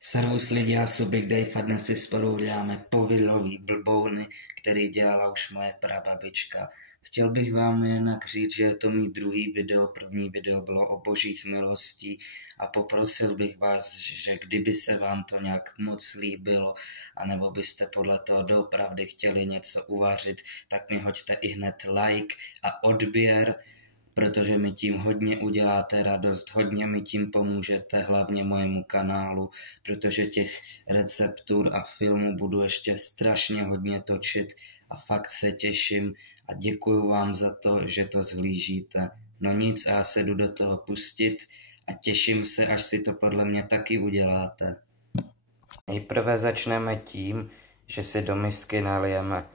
Servus lidi, já jsem Big Dave a dnes si spolu uděláme povidlový blbouny, který dělala už moje prababička. Chtěl bych vám jinak říct, že je to mý druhý video, první video bylo o božích milostí a poprosil bych vás, že kdyby se vám to nějak moc líbilo, anebo byste podle toho doopravdy chtěli něco uvařit, tak mi hoďte i hned like a odběr, protože mi tím hodně uděláte radost, hodně mi tím pomůžete, hlavně mojemu kanálu, protože těch receptur a filmů budu ještě strašně hodně točit a fakt se těším a děkuju vám za to, že to zhlížíte. No nic, a já se jdu do toho pustit a těším se, až si to podle mě taky uděláte. Nejprve začneme tím, že si do misky nalijeme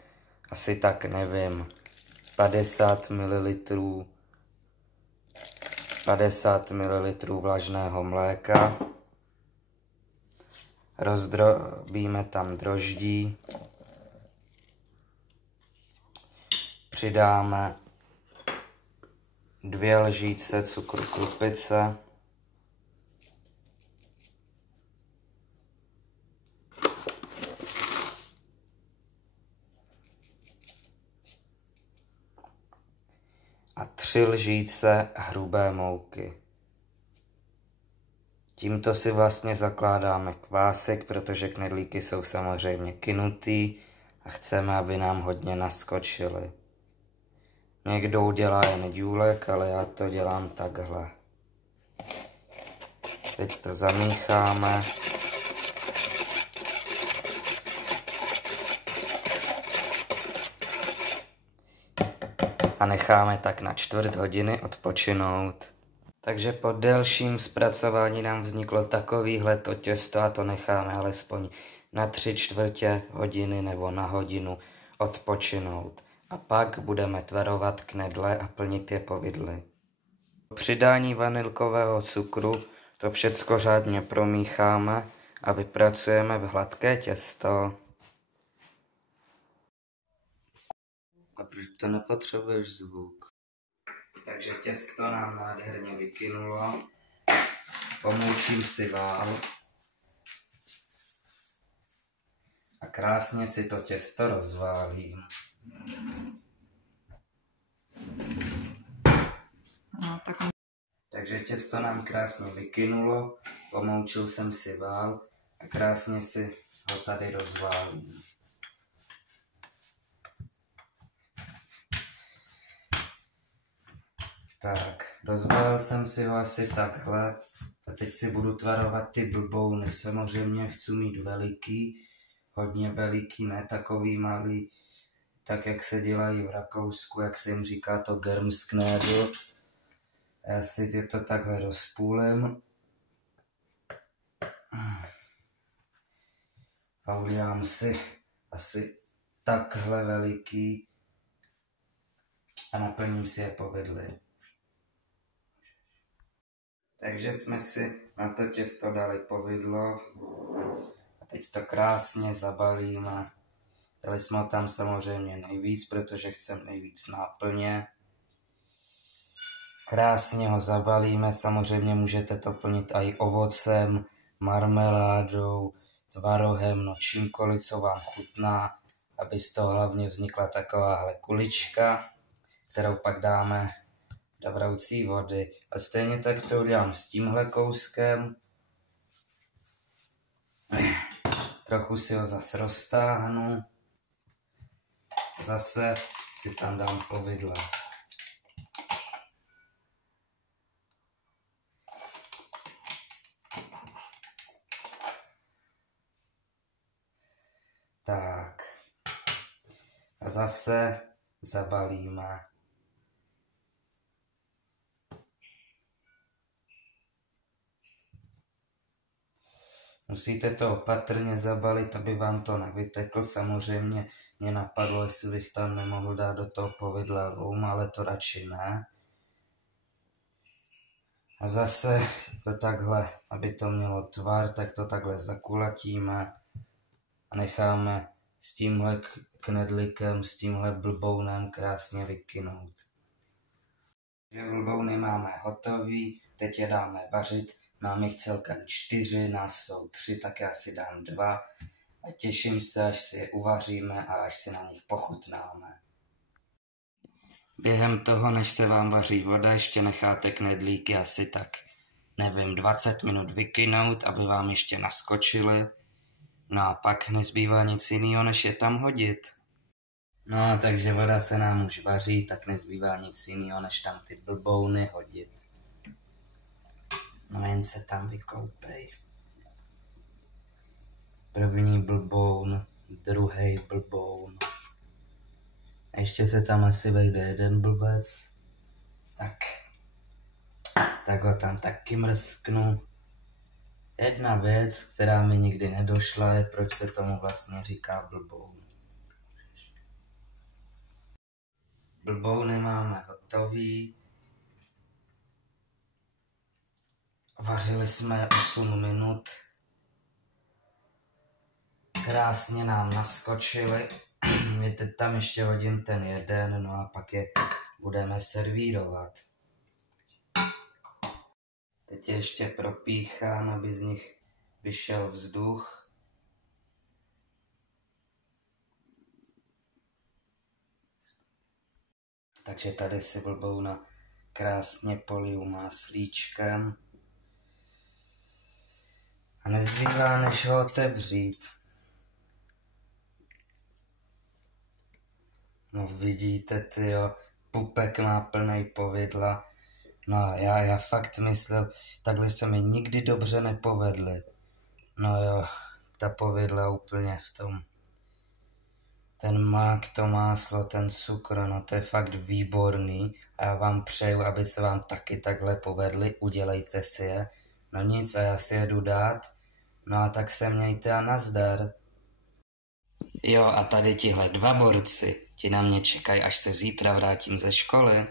asi tak, nevím, 50 ml vlažného mléka, rozdrobíme tam droždí, přidáme 2 lžíce cukru krupice, a 3 lžíce hrubé mouky. Tímto si vlastně zakládáme kvásek, protože knedlíky jsou samozřejmě kynutý a chceme, aby nám hodně naskočily. Někdo udělá jen důlek, ale já to dělám takhle. Teď to zamícháme. A necháme tak na 1/4 hodiny odpočinout. Takže po delším zpracování nám vzniklo takovýhle to těsto a to necháme alespoň na 3/4 hodiny nebo na hodinu odpočinout. A pak budeme tvarovat knedle a plnit je povidly. Po přidání vanilkového cukru to všecko řádně promícháme a vypracujeme v hladké těsto. A proč to nepotřebuješ zvuk? Takže těsto nám nádherně vykynulo. Pomoučím si vál. A krásně si to těsto rozválím. No, tak... Takže těsto nám krásně vykynulo. Pomoučil jsem si vál a krásně si ho tady rozválím. Tak, rozbalil jsem si ho asi takhle a teď si budu tvarovat ty blbouny. Samozřejmě chci mít veliký, hodně veliký, ne takový malý, tak jak se dělají v Rakousku, jak se jim říká to Germsknädel. Já si to takhle rozpůlím a udělám si asi takhle veliký a naplním si je povidly. Takže jsme si na to těsto dali povidlo a teď to krásně zabalíme. Dali jsme ho tam samozřejmě nejvíc, protože chceme nejvíc náplně. Krásně ho zabalíme, samozřejmě můžete to plnit i ovocem, marmeládou, tvarohem, no čímkoliv, co vám chutná, aby z toho hlavně vznikla takováhle kulička, kterou pak dáme do vroucí vody. A stejně tak to udělám s tímhle kouskem. Trochu si ho zase roztáhnu. Zase si tam dám povidla. Tak. A zase zabalíme. Musíte to opatrně zabalit, aby vám to nevyteklo. Samozřejmě mě napadlo, jestli bych tam nemohl dát do toho povidla rum, ale to radši ne. A zase to takhle, aby to mělo tvar, tak to takhle zakulatíme a necháme s tímhle knedlíkem, s tímhle blbounem krásně vykynout. Blbouny máme hotový, teď je dáme vařit Mám jich celkem 4, nás jsou 3, tak já si dám 2 a těším se, až si je uvaříme a až si na nich pochutnáme. Během toho, než se vám vaří voda, ještě necháte knedlíky asi tak, nevím, 20 minut vykynout, aby vám ještě naskočily. No a pak nezbývá nic jiného, než je tam hodit. No, takže voda se nám už vaří, tak nezbývá nic jiného, než tam ty blbouny hodit. No jen se tam vykoupej. První blboun, druhý blboun. A ještě se tam asi vejde jeden blbec. Tak ho tam taky mrsknu. Jedna věc, která mi nikdy nedošla, je, proč se tomu vlastně říká blboun. Blbouny máme hotový. Vařili jsme je 8 minut. Krásně nám naskočili. Teď tam ještě hodím ten jeden, no a pak je budeme servírovat. Teď je ještě propíchám, aby z nich vyšel vzduch. Takže tady si blbouna krásně poliju máslíčkem. A nezbývá, než ho otevřít. No vidíte, tyjo, pupek má plnej povidla. No já fakt myslel, takhle se mi nikdy dobře nepovedly. No jo, ta povidla úplně v tom. Ten mák, to máslo, ten cukr, no to je fakt výborný. A já vám přeju, aby se vám taky takhle povedly, udělejte si je. No nic, a já si jedu dát. No a tak se mějte a nazdar. Jo, a tady tihle 2 borci, ti na mě čekají, až se zítra vrátím ze školy.